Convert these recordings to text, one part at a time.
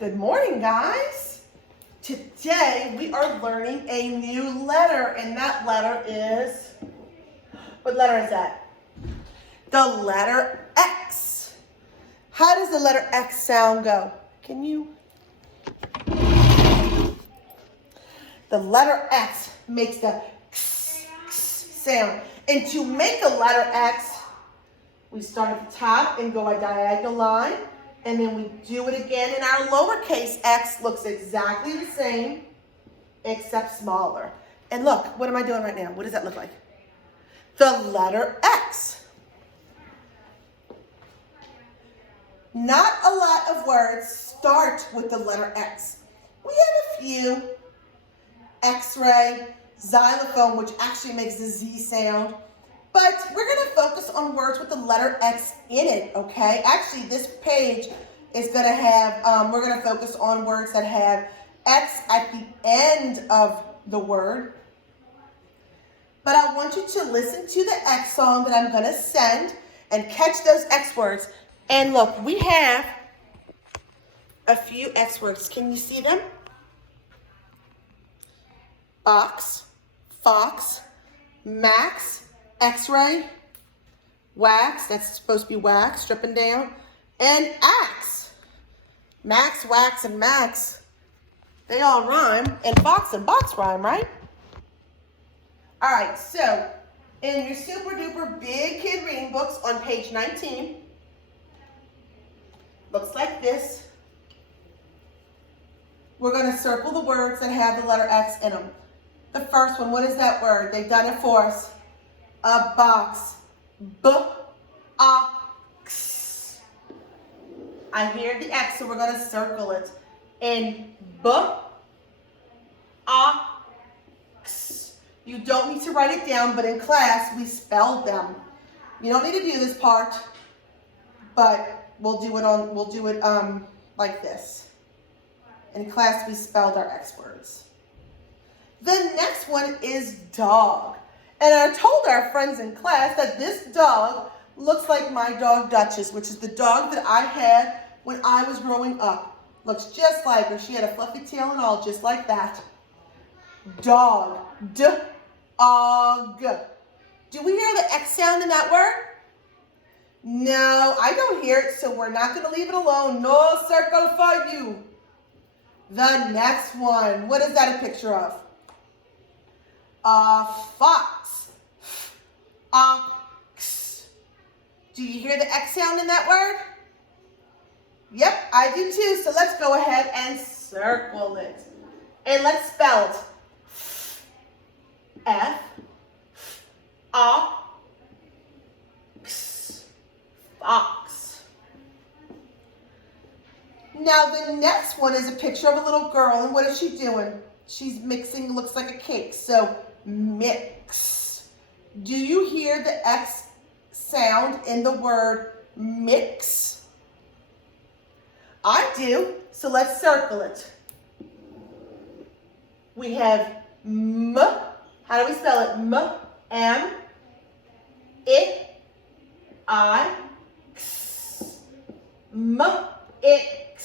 Good morning, guys. Today we are learning a new letter, and that letter is, what letter is that? The letter X. How does the letter X sound go? The letter X makes the X sound. And to make a letter X, we start at the top and go a diagonal line. And then we do it again, and our lowercase x looks exactly the same, except smaller. And look, what am I doing right now? What does that look like? The letter X. Not a lot of words start with the letter X. We have a few. X-ray, xylophone, which actually makes the Z sound. But we're going to focus on words with the letter X in it, okay? Actually, this page is going to have, we're going to focus on words that have X at the end of the word. But I want you to listen to the X song that I'm going to send and catch those X words. And look, we have a few X words. Can you see them? Box, fox, max, X-ray, wax, that's supposed to be wax, stripping down, and axe. Max, wax, and max, they all rhyme, and fox and box rhyme, right? All right, so in your super duper big kid reading books on page 19, looks like this. We're going to circle the words that have the letter X in them. The first one, what is that word? They've done it for us. A box. B-ox. I hear the X, so we're going to circle it. And b-ox. You don't need to write it down, but in class, we spelled them. You don't need to do this part, but we'll do it like this. In class, we spelled our X words. The next one is dog. And I told our friends in class that this dog looks like my dog Duchess, which is the dog that I had when I was growing up. Looks just like her. She had a fluffy tail and all, just like that. Dog. D-og. Do we hear the X sound in that word? No, I don't hear it, so we're not going to leave it alone. No circle for you. The next one, what is that a picture of? A fox. Ox. Do you hear the X sound in that word? Yep, I do too. So let's go ahead and circle it. And let's spell it. F. Ox. Fox. Now the next one is a picture of a little girl, and what is she doing? She's mixing, looks like a cake, so mix. Do you hear the X sound in the word mix? I do, so let's circle it. We have M. How do we spell it? M, I, X. Mix.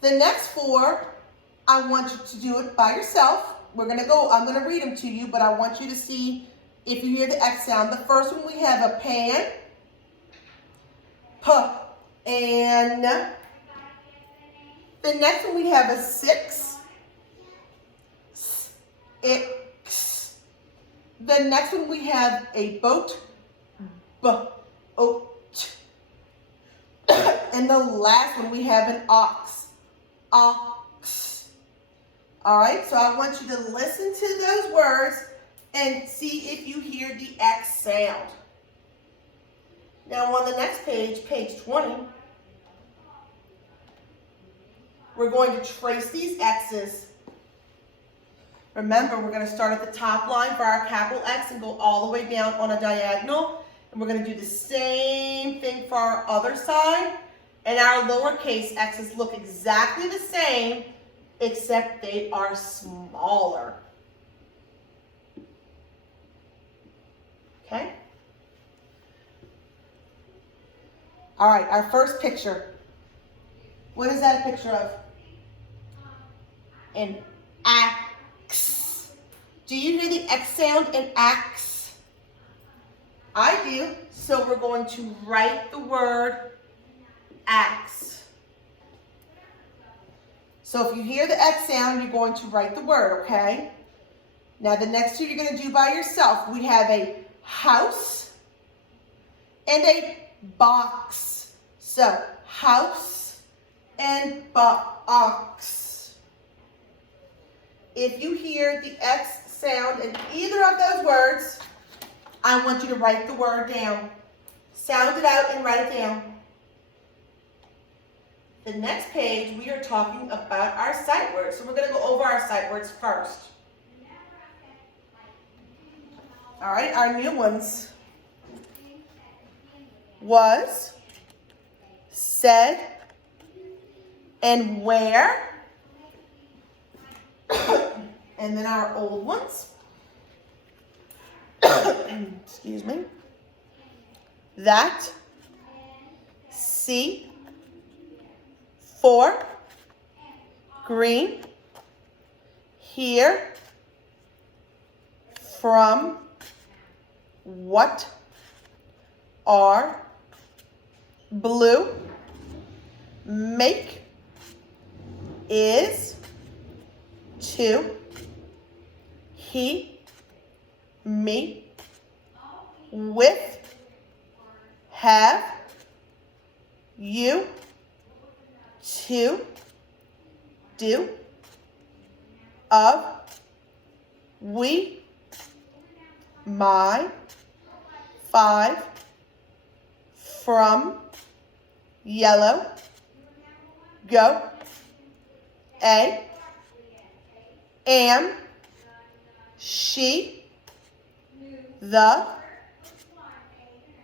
The next four, I want you to do it by yourself. I'm going to read them to you, but I want you to see if you hear the X sound. The first one, we have a pan, P-an. The next one, we have a 6, S-ix. The next one, we have a boat, B-oat. And the last one, we have an ox, ox. All right, so I want you to listen to those words and see if you hear the X sound. Now on the next page, page 20, we're going to trace these X's. Remember, we're going to start at the top line for our capital X and go all the way down on a diagonal. And we're going to do the same thing for our other side. And our lowercase x's look exactly the same, except they are smaller. Okay? All right, our first picture. What is that a picture of? An axe. Do you hear the X sound in axe? I do. So we're going to write the word axe. So if you hear the X sound, you're going to write the word, okay? Now the next two you're going to do by yourself. We have a house and a box. So house and box. If you hear the X sound in either of those words, I want you to write the word down. Sound it out and write it down. The next page, we are talking about our sight words. So we're going to go over our sight words first. All right, our new ones. Was, said, and where. And then our old ones. Excuse me. That, see, for, green, here, from, what, are, blue, make, is, to, he, me, with, have, you, to, do, of, we, my, 5, from, yellow, go, a, am, she, the,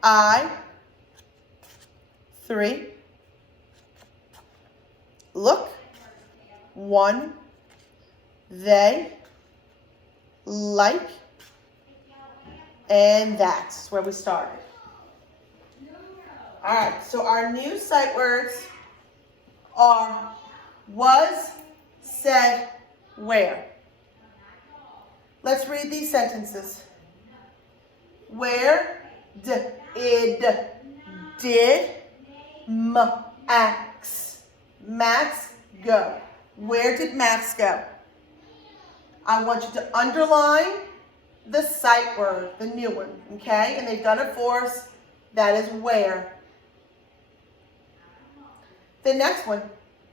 I, 3, look, 1, they, like, and that's where we started. All right, so our new sight words are was, said, where. Let's read these sentences. Where, id, did, axe, Max go. Where did Max go? I want you to underline the sight word, the new one, okay? And they've done it for us. That is where. The next one.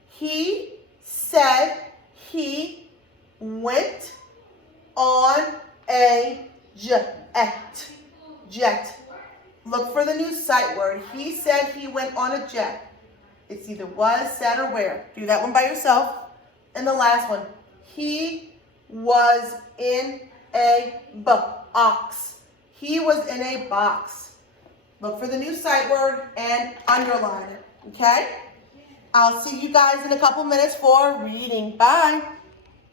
He said he went on a jet. Jet. Look for the new sight word. He said he went on a jet. It's either was, said, or where. Do that one by yourself. And the last one. He was in a box. He was in a box. Look for the new sight word and underline it. Okay? I'll see you guys in a couple minutes for reading. Bye.